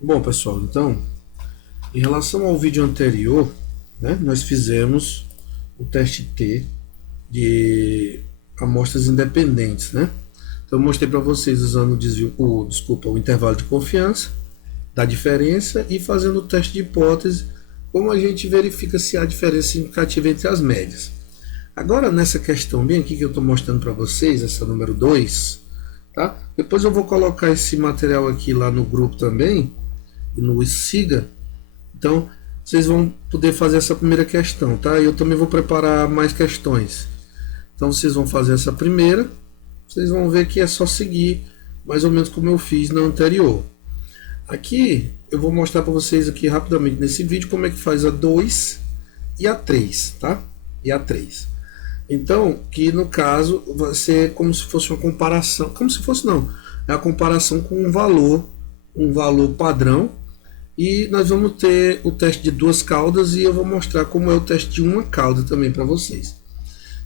Bom, pessoal, então, em relação ao vídeo anterior, né, nós fizemos o teste T de amostras independentes, né? Então, eu mostrei para vocês usando o intervalo de confiança, da diferença e fazendo o teste de hipótese, como a gente verifica se há diferença significativa entre as médias. Agora, nessa questão bem aqui que eu estou mostrando para vocês, essa número 2, tá? Depois eu vou colocar esse material aqui lá no grupo também, no Siga. Então, vocês vão poder fazer essa primeira questão, tá? Eu também vou preparar mais questões. Então, vocês vão fazer essa primeira. Vocês vão ver que é só seguir mais ou menos como eu fiz na anterior. Aqui, eu vou mostrar para vocês aqui rapidamente nesse vídeo como é que faz a 2 e a 3, tá? E a 3. Então, que no caso vai ser como se fosse uma comparação, como se fosse não, é a comparação com um valor padrão. E nós vamos ter o teste de duas caudas e eu vou mostrar como é o teste de uma cauda também para vocês.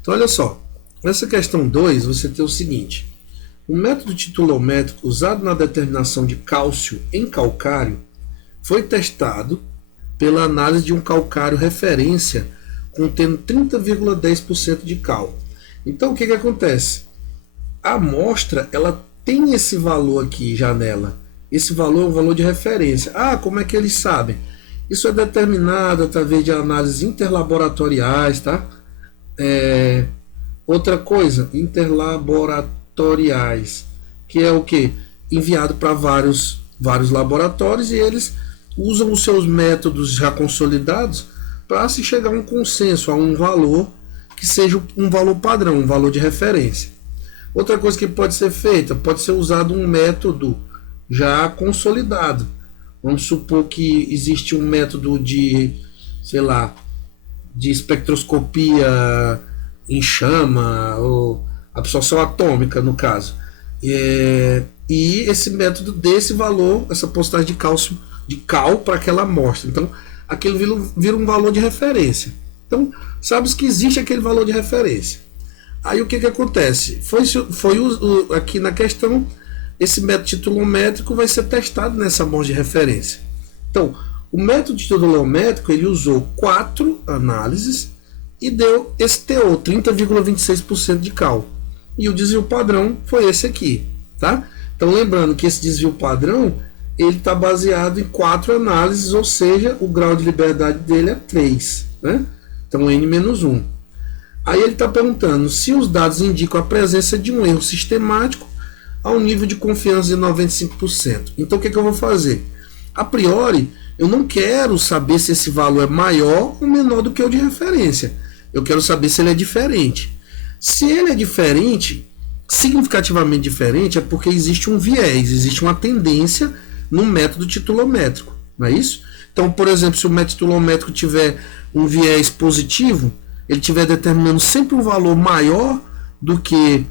Então, olha só, nessa questão 2 você tem o seguinte: o método titulométrico usado na determinação de cálcio em calcário foi testado pela análise de um calcário referência contendo 30,10% de cal. Então, o que acontece? A amostra ela tem esse valor aqui já nela. Esse valor é um valor de referência. Ah, como é que eles sabem? Isso é determinado através de análises interlaboratoriais, tá? Outra coisa, interlaboratoriais, que é o que? Enviado para vários laboratórios e eles usam os seus métodos já consolidados para se chegar a um consenso, a um valor que seja um valor padrão, um valor de referência. Outra coisa que pode ser feita, pode ser usado um método já consolidado. Vamos supor que existe um método de, sei lá, de espectroscopia em chama, ou absorção atômica, no caso. E esse método desse valor, essa postagem de cálcio, de cal para aquela amostra. Então, aquilo vira um valor de referência. Então, sabe que existe aquele valor de referência. Aí o que acontece? Foi aqui na questão, esse método titulométrico vai ser testado nessa amostra de referência. Então, o método titulométrico ele usou 4 análises e deu esse TO, 30,26% de cal. E o desvio padrão foi esse aqui, tá? Então, lembrando que esse desvio padrão ele está baseado em 4 análises, ou seja, o grau de liberdade dele é 3, né? Então, N-1. Aí ele está perguntando se os dados indicam a presença de um erro sistemático a um nível de confiança de 95%. Então, o que eu vou fazer? A priori, eu não quero saber se esse valor é maior ou menor do que o de referência. Eu quero saber se ele é diferente. Se ele é diferente, significativamente diferente, é porque existe um viés, existe uma tendência no método titulométrico, não é isso? Então, por exemplo, se o método titulométrico tiver um viés positivo, ele estiver determinando sempre um valor maior do que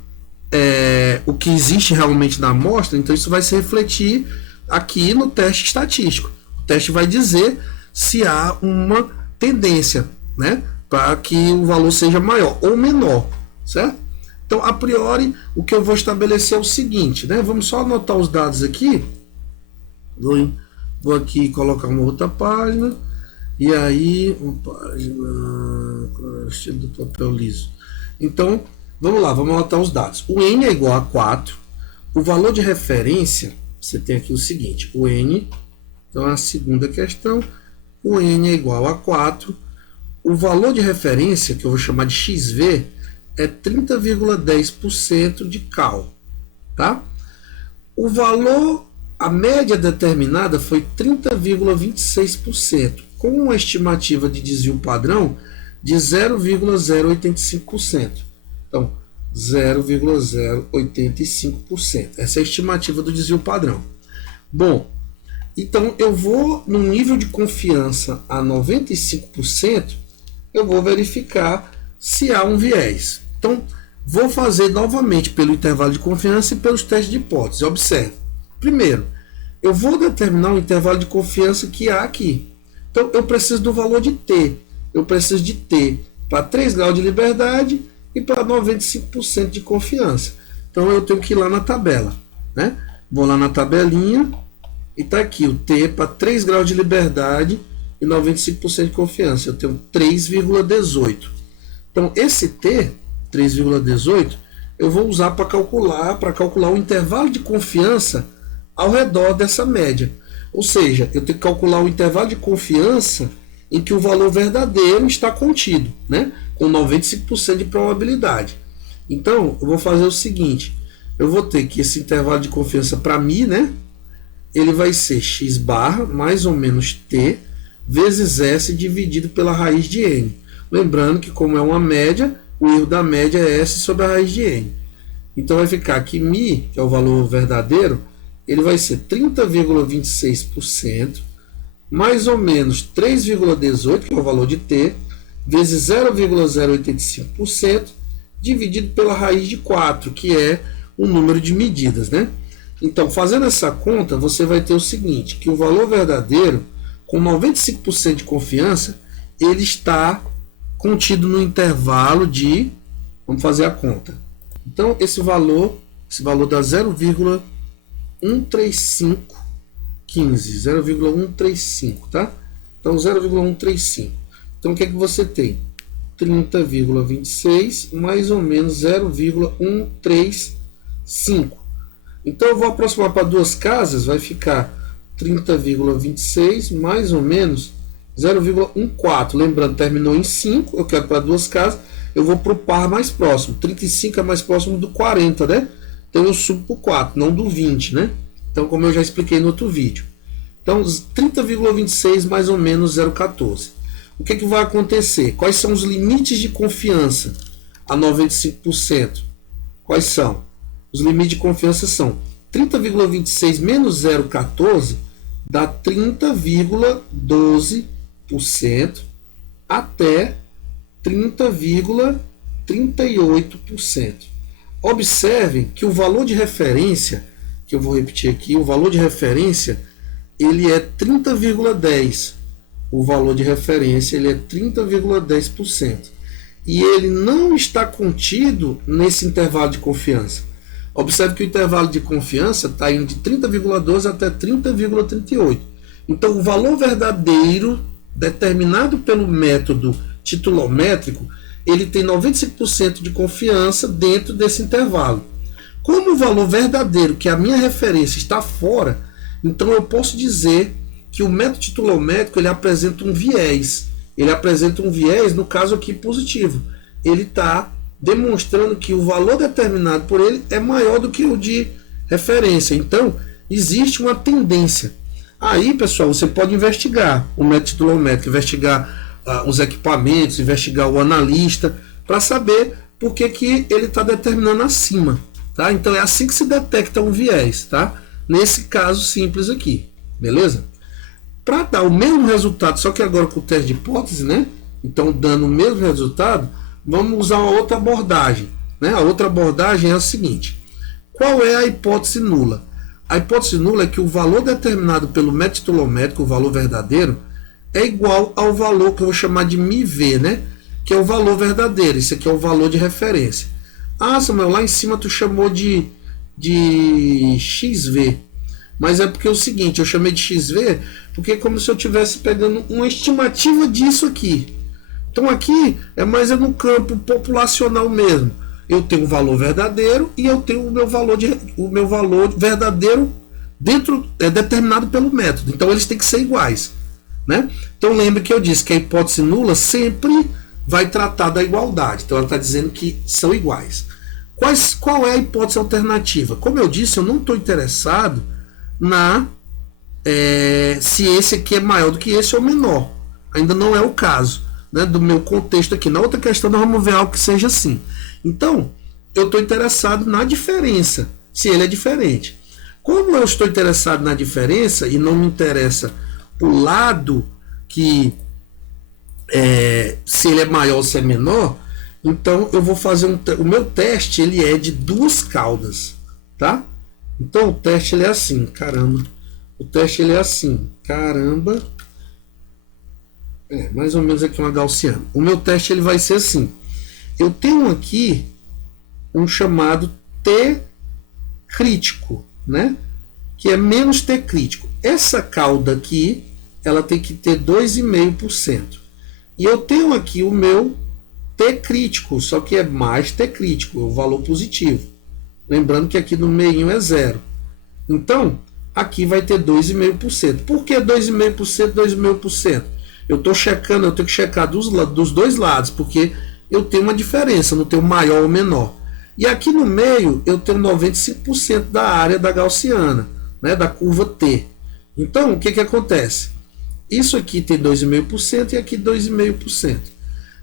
o que existe realmente na amostra, então isso vai se refletir aqui no teste estatístico. O teste vai dizer se há uma tendência, né, para que o valor seja maior ou menor, certo? Então, a priori, o que eu vou estabelecer é o seguinte, né? Vamos só anotar os dados aqui. Vou aqui colocar uma outra página. E aí, uma página estilo do papel liso. Então, vamos lá, vamos anotar os dados. O N é igual a 4. O valor de referência, você tem aqui o seguinte, o N, então a segunda questão, o N é igual a 4. O valor de referência, que eu vou chamar de XV, é 30,10% de cal, tá? O valor, a média determinada foi 30,26%, com uma estimativa de desvio padrão de 0,085%. Então, 0,085%. Essa é a estimativa do desvio padrão. Bom, então eu vou no nível de confiança a 95%, eu vou verificar se há um viés. Então, vou fazer novamente pelo intervalo de confiança e pelos testes de hipótese. Observe. Primeiro, eu vou determinar o intervalo de confiança que há aqui. Então, eu preciso do valor de T. Eu preciso de T para 3 graus de liberdade e para 95% de confiança. Então, eu tenho que ir lá na tabela, né? Vou lá na tabelinha E está aqui o T para 3 graus de liberdade e 95% de confiança. Eu tenho 3,18. Então, esse T, 3,18, eu vou usar para calcular o intervalo de confiança ao redor dessa média. Ou seja, eu tenho que calcular o intervalo de confiança em que o valor verdadeiro está contido, né? Com 95% de probabilidade. Então, eu vou fazer o seguinte, eu vou ter que esse intervalo de confiança para mim, né? Ele vai ser x barra mais ou menos t vezes s dividido pela raiz de n. Lembrando que como é uma média, o erro da média é s sobre a raiz de n. Então vai ficar que μ, que é o valor verdadeiro, ele vai ser 30,26% mais ou menos 3,18, que é o valor de t, vezes 0,085%, dividido pela raiz de 4, que é o número de medidas, né? Então, fazendo essa conta, você vai ter o seguinte, que o valor verdadeiro, com 95% de confiança, ele está contido no intervalo de, vamos fazer a conta. Então, esse valor dá 0,13515, 0,135, tá? Então, 0,135. Então, o que é que você tem? 30,26 mais ou menos 0,135. Então, eu vou aproximar para duas casas, vai ficar 30,26 mais ou menos 0,14. Lembrando, terminou em 5, eu quero para duas casas, eu vou para o par mais próximo. 35 é mais próximo do 40, né? Então, eu subo para o 4, não do 20, né? Então, como eu já expliquei no outro vídeo. Então, 30,26 mais ou menos 0,14. O que vai acontecer? Quais são os limites de confiança a 95%? Quais são? Os limites de confiança são 30,26 menos 0,14 dá 30,12% até 30,38%. Observem que o valor de referência, que eu vou repetir aqui, o valor de referência ele é 30,10%. O valor de referência ele é 30,10%. E ele não está contido nesse intervalo de confiança. Observe que o intervalo de confiança está indo de 30,12 até 30,38. Então, o valor verdadeiro determinado pelo método titulométrico, ele tem 95% de confiança dentro desse intervalo. Como o valor verdadeiro, que é a minha referência, está fora, então eu posso dizer que o método titulométrico ele apresenta um viés. Ele apresenta um viés, no caso aqui, positivo. Ele está demonstrando que o valor determinado por ele é maior do que o de referência. Então, existe uma tendência. Aí, pessoal, você pode investigar o método titulométrico, investigar os equipamentos, investigar o analista, para saber por que ele está determinando acima. Tá? Então, é assim que se detecta um viés. Tá? Nesse caso simples aqui. Beleza? Para dar o mesmo resultado, só que agora com o teste de hipótese, né? Então, dando o mesmo resultado, vamos usar uma outra abordagem. Né? A outra abordagem é a seguinte. Qual é a hipótese nula? A hipótese nula é que o valor determinado pelo método titulométrico, o valor verdadeiro, é igual ao valor que eu vou chamar de μV, né? Que é o valor verdadeiro. Isso aqui é o valor de referência. Ah, Samuel, lá em cima tu chamou de XV. Mas é porque é o seguinte, eu chamei de XV porque é como se eu estivesse pegando uma estimativa disso aqui. Então aqui é mais no campo populacional mesmo. Eu tenho o valor verdadeiro e eu tenho o meu valor verdadeiro determinado pelo método. Então eles têm que ser iguais. Né? Então lembre que eu disse que a hipótese nula sempre vai tratar da igualdade. Então ela está dizendo que são iguais. Qual é a hipótese alternativa? Como eu disse, eu não estou interessado se esse aqui é maior do que esse ou menor. Ainda não é o caso, né, do meu contexto aqui. Na outra questão nós vamos ver algo que seja assim. Então, eu estou interessado na diferença, se ele é diferente. Como eu estou interessado na diferença e não me interessa o lado que se ele é maior ou se é menor, então eu vou fazer o meu teste ele é de duas caudas, tá? Então o teste ele é assim, caramba. O teste ele é assim, caramba. Mais ou menos aqui uma gaussiana. O meu teste ele vai ser assim. Eu tenho aqui um chamado T crítico, né? que é menos T crítico. Essa cauda aqui, ela tem que ter 2,5%. E eu tenho aqui o meu T crítico, só que é mais T crítico, é o valor positivo. Lembrando que aqui no meio é 0. Então, aqui vai ter 2,5%. Por que 2,5%, 2,5%? Eu estou checando, eu tenho que checar dos dois lados, porque eu tenho uma diferença, não tenho maior ou menor. E aqui no meio eu tenho 95% da área da gaussiana, né, da curva T. Então, o que acontece? Isso aqui tem 2,5% e aqui 2,5%.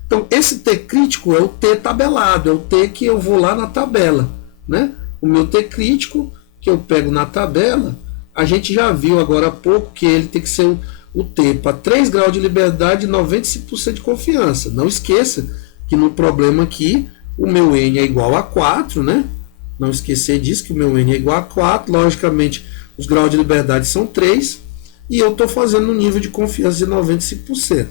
Então, esse T crítico é o T tabelado, é o T que eu vou lá na tabela, né? O meu T crítico, que eu pego na tabela, a gente já viu agora há pouco que ele tem que ser o T para 3 graus de liberdade e 95% de confiança. Não esqueça que no problema aqui, o meu N é igual a 4, né? Não esquecer disso, que o meu N é igual a 4. Logicamente, os graus de liberdade são 3. E eu estou fazendo um nível de confiança de 95%.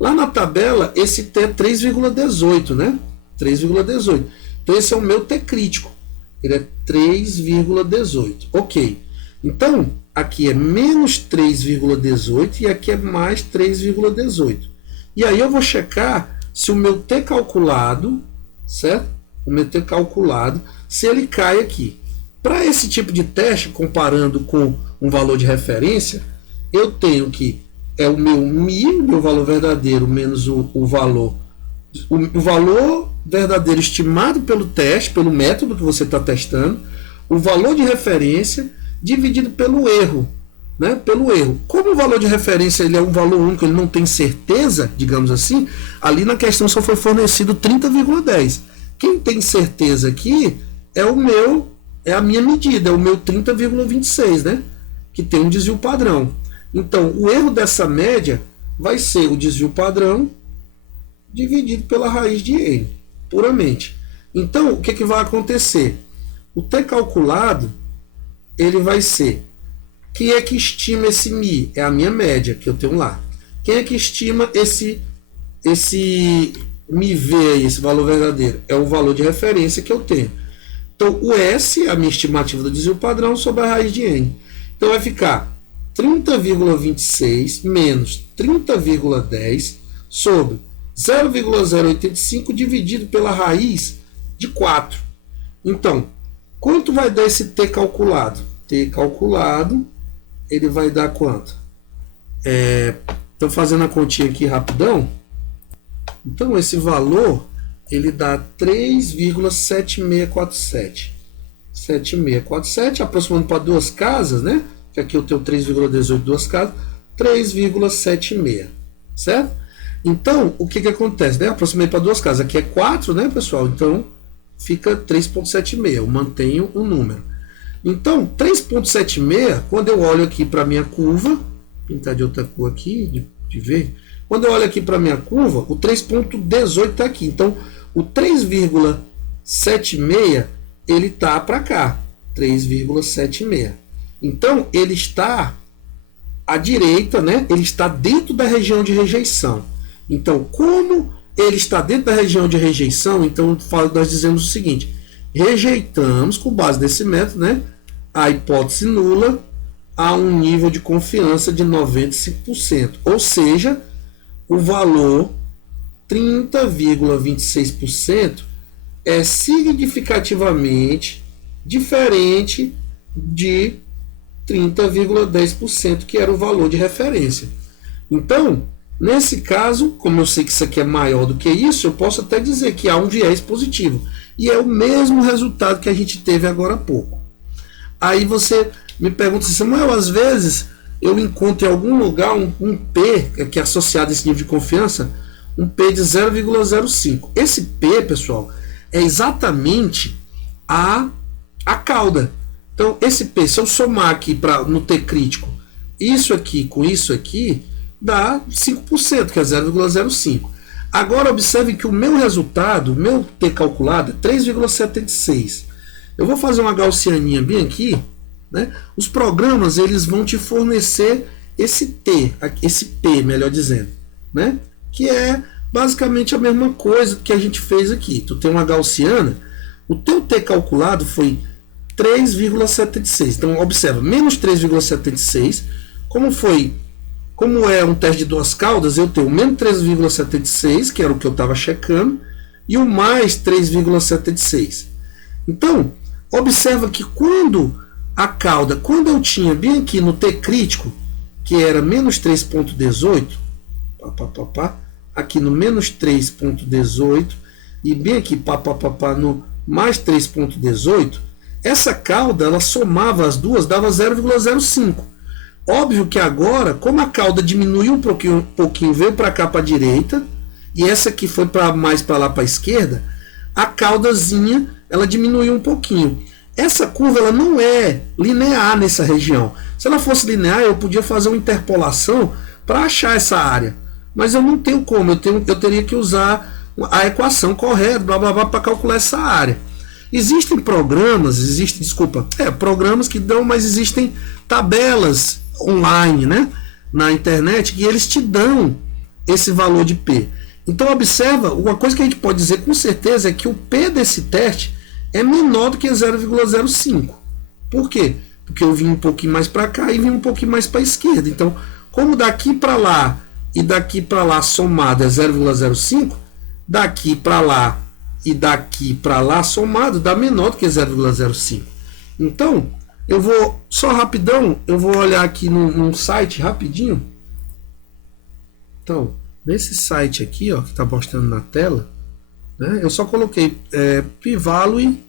Lá na tabela, esse T é 3,18, né? 3,18. Então, esse é o meu T crítico. Ele é 3,18. Ok. Então, aqui é menos 3,18 e aqui é mais 3,18. E aí eu vou checar se o meu T calculado, certo? O meu T calculado, se ele cai aqui. Para esse tipo de teste, comparando com um valor de referência, eu tenho que é o meu mi, meu valor verdadeiro, menos o valor verdadeiro estimado pelo teste, pelo método que você está testando, o valor de referência dividido pelo erro, né? Pelo erro. Como o valor de referência ele é um valor único, ele não tem certeza, digamos assim, ali na questão só foi fornecido 30,10. Quem tem certeza aqui é a minha medida, é o meu 30,26, né? Que tem um desvio padrão. Então, o erro dessa média vai ser o desvio padrão dividido pela raiz de n, puramente. Então, o que vai acontecer? O T calculado, ele vai ser... Quem é que estima esse mi? É a minha média que eu tenho lá. Quem é que estima esse mi v aí, esse valor verdadeiro? É o valor de referência que eu tenho. Então, o S é a minha estimativa do desvio padrão sobre a raiz de n. Então, vai ficar 30,26 menos 30,10 sobre 0,085 dividido pela raiz de 4. Então, quanto vai dar esse T calculado? T calculado, ele vai dar quanto? Estou fazendo a continha aqui rapidão. Então, esse valor, ele dá 3,7647. 7647, aproximando para duas casas, né? Que aqui eu tenho 3,18 duas casas, 3,76, certo? Então, o que acontece? Né? Aproximei para duas casas, aqui é 4, né, pessoal? Então, fica 3,76, eu mantenho o número. Então, 3,76, quando eu olho aqui para a minha curva, pintar de outra cor aqui, de ver, quando eu olho aqui para a minha curva, o 3,18 está aqui. Então, o 3,76, ele está para cá, 3,76. Então, ele está à direita, né? Ele está dentro da região de rejeição. Então, como ele está dentro da região de rejeição, então nós dizemos o seguinte: rejeitamos, com base nesse método, né, a hipótese nula a um nível de confiança de 95%. Ou seja, o valor 30,26% é significativamente diferente de 30,10%, que era o valor de referência. Então, nesse caso, como eu sei que isso aqui é maior do que isso, eu posso até dizer que há um viés positivo. E é o mesmo resultado que a gente teve agora há pouco. Aí você me pergunta, Samuel, às vezes eu encontro em algum lugar um P, que é associado a esse nível de confiança, um P de 0,05. Esse P, pessoal, é exatamente a cauda. Então, esse P, se eu somar aqui no T crítico, isso aqui com isso aqui, dá 5%, que é 0,05. Agora, observe que o meu resultado, o meu T calculado, é 3,76. Eu vou fazer uma gaussianinha bem aqui, né? Os programas, eles vão te fornecer esse T, esse P, melhor dizendo, né? Que é basicamente a mesma coisa que a gente fez aqui. Tu tem uma gaussiana, o teu T calculado foi 3,76. Então, observa, menos 3,76. Como é um teste de duas caudas, eu tenho menos 3,76, que era o que eu estava checando, e o mais 3,76. Então, observa que quando eu tinha bem aqui no T crítico, que era menos 3,18, aqui no menos 3,18, e bem aqui no mais 3,18, essa cauda, ela somava as duas, dava 0,05. Óbvio que agora, como a cauda diminuiu um pouquinho, veio para cá para a direita, e essa aqui foi mais para lá para a esquerda, a caudazinha ela diminuiu um pouquinho. Essa curva ela não é linear nessa região. Se ela fosse linear, eu podia fazer uma interpolação para achar essa área. Mas eu não tenho como, eu teria que usar a equação correta, para calcular essa área. Existem programas, programas que dão, mas existem tabelas online, né, na internet, que eles te dão esse valor de P. Então observa, uma coisa que a gente pode dizer com certeza é que o P desse teste é menor do que 0,05. Por quê? Porque eu vim um pouquinho mais para cá e vim um pouquinho mais para a esquerda. Então, como daqui para lá e daqui para lá somado é 0,05, daqui para lá e daqui para lá somado dá menor do que 0,05. Então, eu vou, só rapidão, eu vou olhar aqui num site rapidinho. Então, nesse site aqui, ó, que está mostrando na tela, né, eu só coloquei P-Value,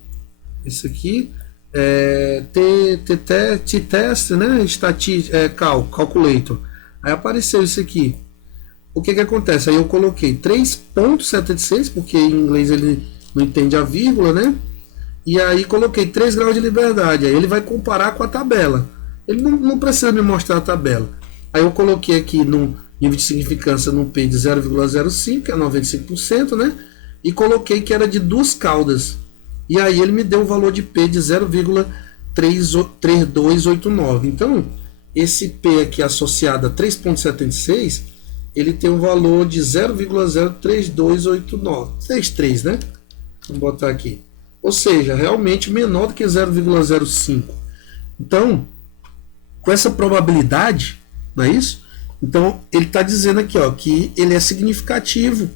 isso aqui, T-Test, né, Calculator. Aí apareceu isso aqui. O que acontece? Aí eu coloquei 3,76, porque em inglês ele não entende a vírgula, né? E aí coloquei 3 graus de liberdade. Aí ele vai comparar com a tabela. Ele não precisa me mostrar a tabela. Aí eu coloquei aqui no nível de significância no P de 0,05, que é 95%, né? E coloquei que era de duas caudas. E aí ele me deu o valor de P de 0,3289. Então, esse P aqui associado a 3,76, ele tem um valor de 0,03289. 63, né? Vamos botar aqui. Ou seja, realmente menor do que 0,05. Então, com essa probabilidade, não é isso? Então, ele está dizendo aqui, ó, que ele é significativo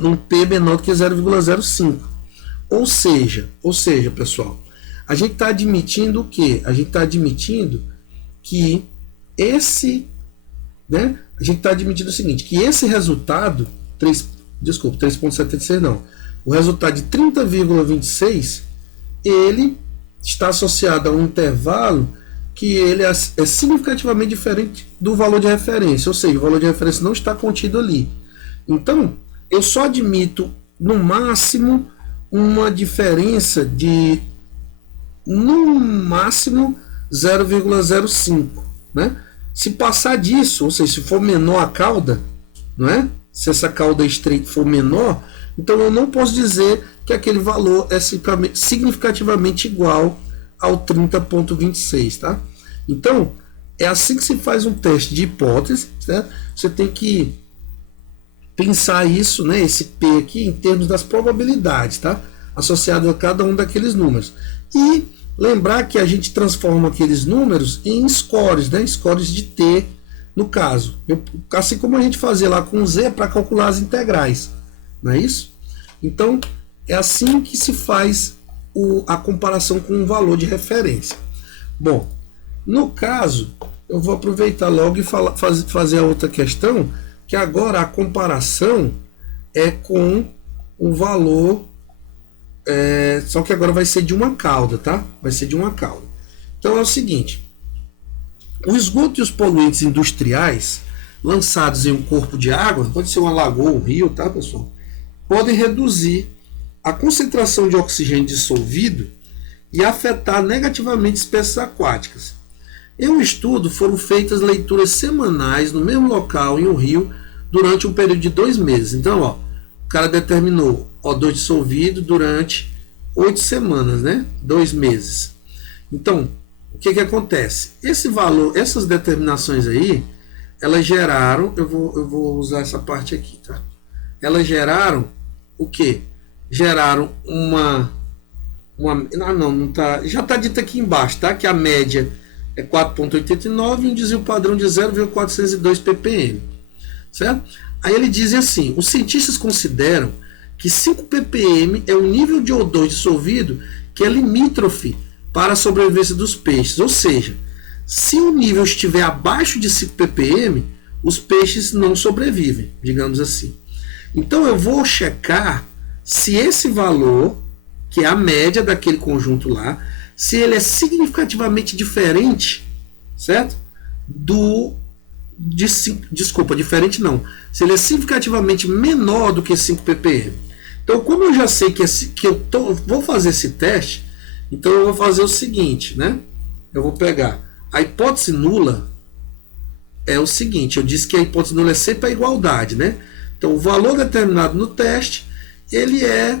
num P menor do que 0,05. Ou seja, pessoal, a gente está admitindo o quê? A gente está admitindo que a gente está admitindo o seguinte, que esse resultado, 3,76 não, o resultado de 30,26, ele está associado a um intervalo que ele é significativamente diferente do valor de referência, ou seja, o valor de referência não está contido ali. Então, eu só admito, no máximo, uma diferença de, no máximo, 0,05, né? Se passar disso, ou seja, se for menor a cauda, não é? Se essa cauda estreita for menor, então eu não posso dizer que aquele valor é significativamente igual ao 30,26, tá? Então, é assim que se faz um teste de hipótese, certo? Você tem que pensar isso, né, esse P aqui, em termos das probabilidades, tá? Associado a cada um daqueles números. E lembrar que a gente transforma aqueles números em scores, né? Scores de T, no caso. Assim como a gente fazia lá com Z para calcular as integrais. Não é isso? Então, é assim que se faz a comparação com um valor de referência. Bom, no caso, eu vou aproveitar logo e fazer a outra questão, que agora a comparação é com o valor, só que agora vai ser de uma cauda, tá? Vai ser de uma cauda. Então é o seguinte, o esgoto e os poluentes industriais lançados em um corpo de água, pode ser uma lagoa, um rio, tá, pessoal? Podem reduzir a concentração de oxigênio dissolvido e afetar negativamente espécies aquáticas. Em um estudo, foram feitas leituras semanais no mesmo local, em um rio, durante um período de 2 meses. Então, ó, o cara determinou O2 dissolvido durante 8 semanas, né? 2 meses. Então, o que acontece? Esse valor, essas determinações aí, elas geraram, eu vou usar essa parte aqui, tá? Elas geraram o quê? Geraram não tá, já está dito aqui embaixo, tá? Que a média é 4,89 e um desvio padrão de 0,402 ppm, certo? Aí ele diz assim: os cientistas consideram que 5 ppm é o nível de O2 dissolvido que é limítrofe para a sobrevivência dos peixes, ou seja, se o nível estiver abaixo de 5 ppm, os peixes não sobrevivem, digamos assim. Então eu vou checar se esse valor, que é a média daquele conjunto lá, se ele é significativamente diferente, certo? Desculpa, diferente não. Se ele é significativamente menor do que 5 ppm. Então, como eu já sei que vou fazer esse teste, então eu vou fazer o seguinte, né? Eu vou pegar a hipótese nula, é o seguinte, eu disse que a hipótese nula é sempre a igualdade, né? Então, o valor determinado no teste, ele é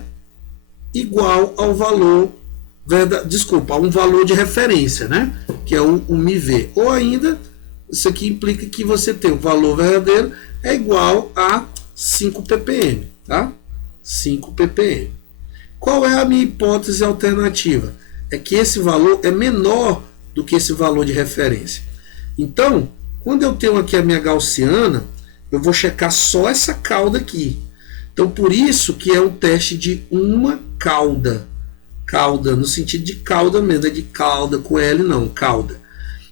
igual ao valor, a um valor de referência, né? Que é o μV. Ou ainda, isso aqui implica que você tem o valor verdadeiro é igual a 5 ppm, tá? 5 ppm. Qual é a minha hipótese alternativa? É que esse valor é menor do que esse valor de referência. Então, quando eu tenho aqui a minha gaussiana, eu vou checar só essa cauda aqui. Então, por isso que é um teste de uma cauda. Cauda, no sentido de cauda mesmo, é de cauda com L não, cauda.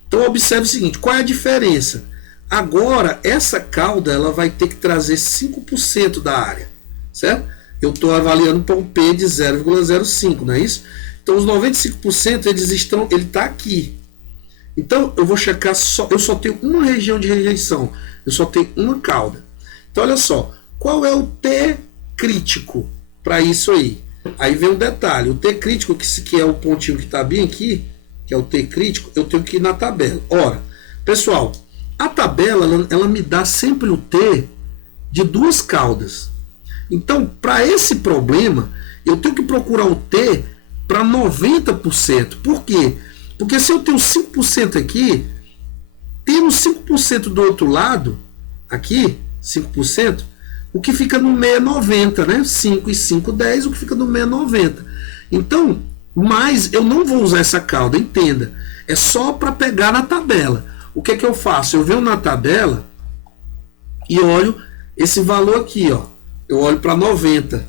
Então, observe o seguinte, qual é a diferença? Agora, essa cauda ela vai ter que trazer 5% da área, certo? Eu estou avaliando para um P de 0,05, não é isso? Então, os 95% ele está aqui. Então, eu vou checar eu só tenho uma região de rejeição, eu só tenho uma cauda. Então, olha só, qual é o T crítico para isso aí? Aí vem um detalhe, o T crítico, que é o pontinho que está bem aqui, que é o T crítico, eu tenho que ir na tabela. Ora, pessoal, a tabela ela me dá sempre o T de duas caudas. Então, para esse problema, eu tenho que procurar o T para 90%. Por quê? Porque se eu tenho 5% aqui, tendo 5% do outro lado, aqui, 5%, o que fica no meio é 90, né? 5 e 5, 10, o que fica no meio é 90. Então, mas eu não vou usar essa cauda, entenda. É só para pegar na tabela. O que é que eu faço? Eu venho na tabela e olho esse valor aqui, ó. Eu olho para 90.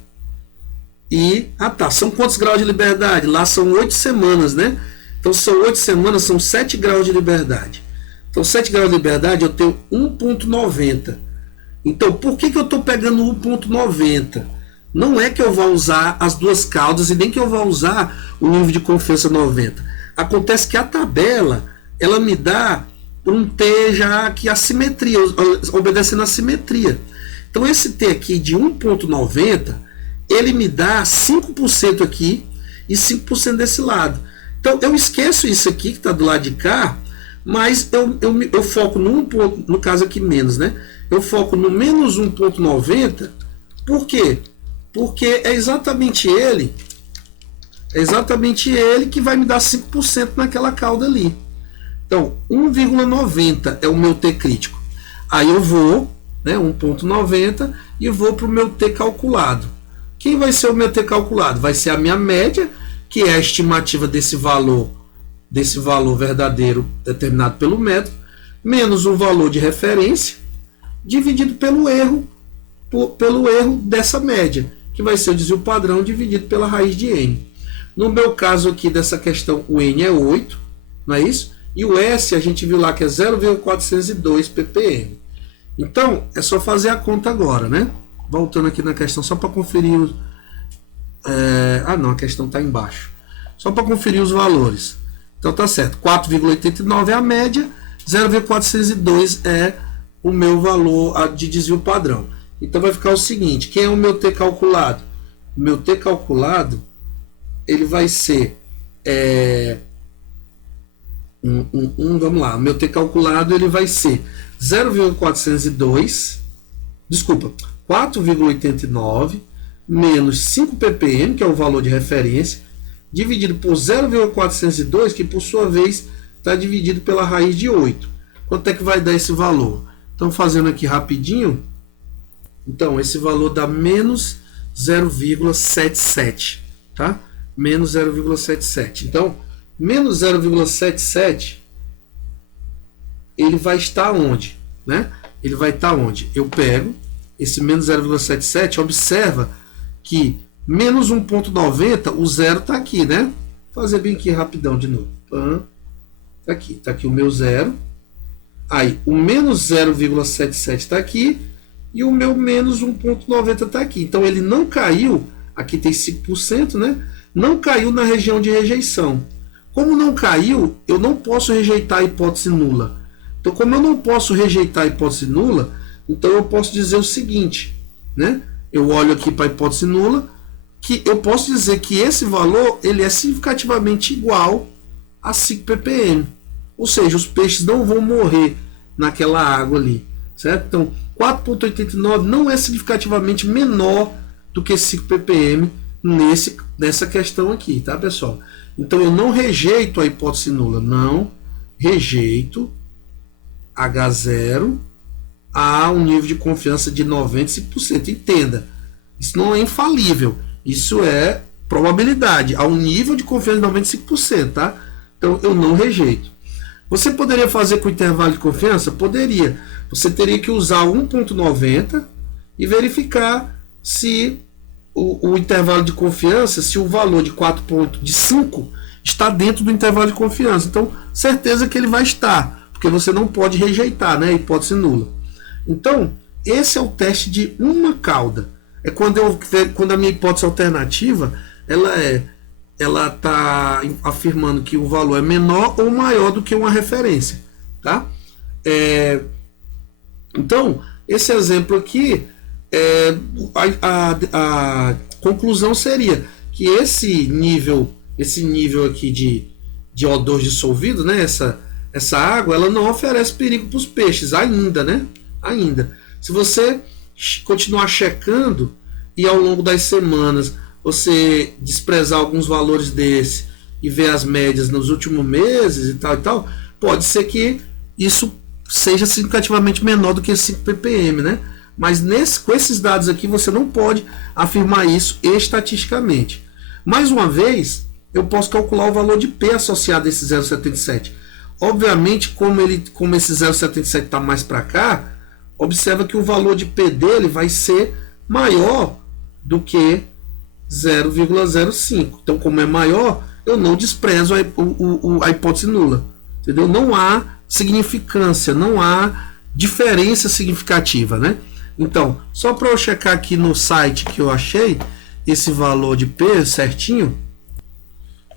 E, são quantos graus de liberdade? Lá são 8 semanas, né? Então são 8 semanas, são 7 graus de liberdade. Então 7 graus de liberdade eu tenho 1,90. Então por que eu estou pegando 1,90? Não é que eu vá usar as duas caudas e nem que eu vá usar o nível de confiança 90. Acontece que a tabela, ela me dá um T já que a simetria, obedecendo a simetria. Então esse T aqui de 1,90, ele me dá 5% aqui e 5% desse lado. Então eu esqueço isso aqui que está do lado de cá, mas eu foco no 1, no caso aqui menos, né? Eu foco no menos 1,90. Por quê? Porque é exatamente ele que vai me dar 5% naquela cauda ali. Então 1,90 é o meu T crítico. Aí eu vou, né, 1,90 e vou para o meu T calculado. Quem vai ser o meu T calculado? Vai ser a minha média, que é a estimativa desse valor verdadeiro determinado pelo método, menos um valor de referência, dividido pelo erro dessa média, que vai ser o desvio padrão dividido pela raiz de N. No meu caso aqui dessa questão, o N é 8, não é isso? E o S a gente viu lá que é 0,402 ppm. Então, é só fazer a conta agora, né? Voltando aqui na questão, só para conferir os... a questão está embaixo. Só para conferir os valores. Então tá certo, 4,89 é a média, 0,402 é o meu valor de desvio padrão. Então vai ficar o seguinte, quem é o meu T calculado? O meu T calculado, ele vai ser... vamos lá, o meu T calculado ele vai ser 4,89 menos 5 ppm, que é o valor de referência, dividido por 0,402, que por sua vez está dividido pela raiz de 8. Quanto é que vai dar esse valor? Então, fazendo aqui rapidinho, então esse valor dá menos 0,77, tá? menos 0,77. Então, menos 0,77 ele vai estar onde? Né? Ele vai estar onde? Eu pego esse menos 0,77, observa que menos 1,90, o zero está aqui, né? Vou fazer bem aqui rapidão de novo. Tá aqui o meu zero. Aí, o menos 0,77 está aqui e o meu menos 1,90 está aqui. Então, ele não caiu, aqui tem 5%, né? Não caiu na região de rejeição. Como não caiu, eu não posso rejeitar a hipótese nula. Então, como eu não posso rejeitar a hipótese nula, então eu posso dizer o seguinte, né? Eu olho aqui para a hipótese nula, que eu posso dizer que esse valor ele é significativamente igual a 5 ppm. Ou seja, os peixes não vão morrer naquela água ali, certo? Então, 4,89 não é significativamente menor do que 5 ppm nessa questão aqui, tá, pessoal? Então, eu não rejeito a hipótese nula, não rejeito H0 a um nível de confiança de 95%. Entenda, isso não é infalível, isso é probabilidade, a um nível de confiança de 95%, tá? Então, eu não rejeito. Você poderia fazer com intervalo de confiança? Poderia. Você teria que usar 1,90 e verificar se o intervalo de confiança, se o valor de 5 está dentro do intervalo de confiança. Então, certeza que ele vai estar, porque você não pode rejeitar, né, a hipótese nula. Então, esse é o teste de uma cauda. É quando a minha hipótese alternativa ela está afirmando que o valor é menor ou maior do que uma referência, tá? Então, esse exemplo aqui, a conclusão seria que esse nível aqui de O2 dissolvido, né? Essa água, ela não oferece perigo para os peixes ainda, né? Ainda. Se você continuar checando e ao longo das semanas você desprezar alguns valores desse e ver as médias nos últimos meses e tal, pode ser que isso seja significativamente menor do que 5 ppm, né? Mas com esses dados aqui você não pode afirmar isso estatisticamente. Mais uma vez, eu posso calcular o valor de P associado a esse 0,77. Obviamente, como esse 0,77 está mais para cá, observa que o valor de P dele vai ser maior do que 0,05. Então, como é maior, eu não desprezo a hipótese nula. Entendeu? Não há significância, não há diferença significativa, né? Então, só para eu checar aqui no site que eu achei esse valor de P certinho.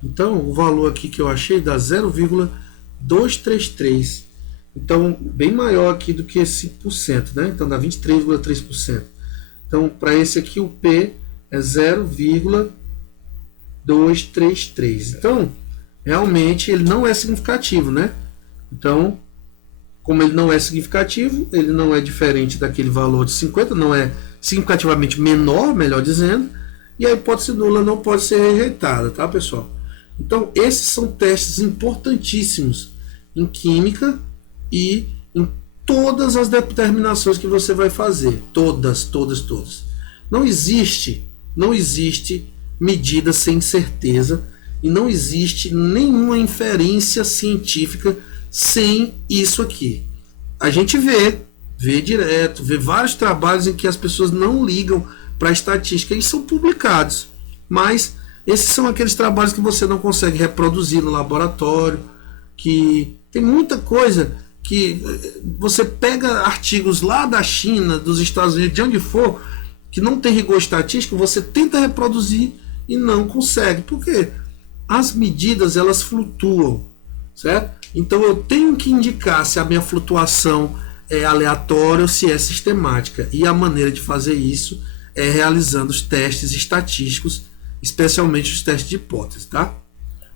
Então, o valor aqui que eu achei dá 0,233. Então, bem maior aqui do que 5%, né? Então, dá 23,3%. Então, para esse aqui, o P é 0,233. Então, realmente, ele não é significativo, né? Então, como ele não é significativo, ele não é diferente daquele valor de 50, não é significativamente menor, melhor dizendo, e a hipótese nula não pode ser rejeitada, tá, pessoal? Então, esses são testes importantíssimos em química e em todas as determinações que você vai fazer. Todas. Não existe medida sem certeza e não existe nenhuma inferência científica sem isso aqui. A gente vê direto, vê vários trabalhos em que as pessoas não ligam para a estatística e são publicados, mas esses são aqueles trabalhos que você não consegue reproduzir no laboratório, que tem muita coisa que você pega artigos lá da China, dos Estados Unidos, de onde for, que não tem rigor estatístico, você tenta reproduzir e não consegue, porque as medidas elas flutuam, certo? Então eu tenho que indicar se a minha flutuação é aleatória ou se é sistemática, e a maneira de fazer isso é realizando os testes estatísticos, especialmente os testes de hipótese, tá?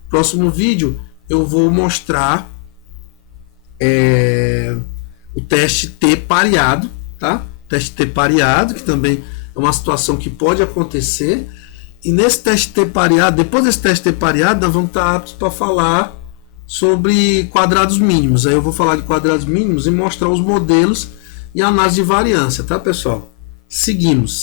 Próximo vídeo eu vou mostrar o teste T pareado, tá? O teste T pareado, que também é uma situação que pode acontecer. E nesse teste T pareado, depois desse teste T pareado, nós vamos estar aptos para falar sobre quadrados mínimos. Aí eu vou falar de quadrados mínimos e mostrar os modelos e análise de variância, tá, pessoal? Seguimos.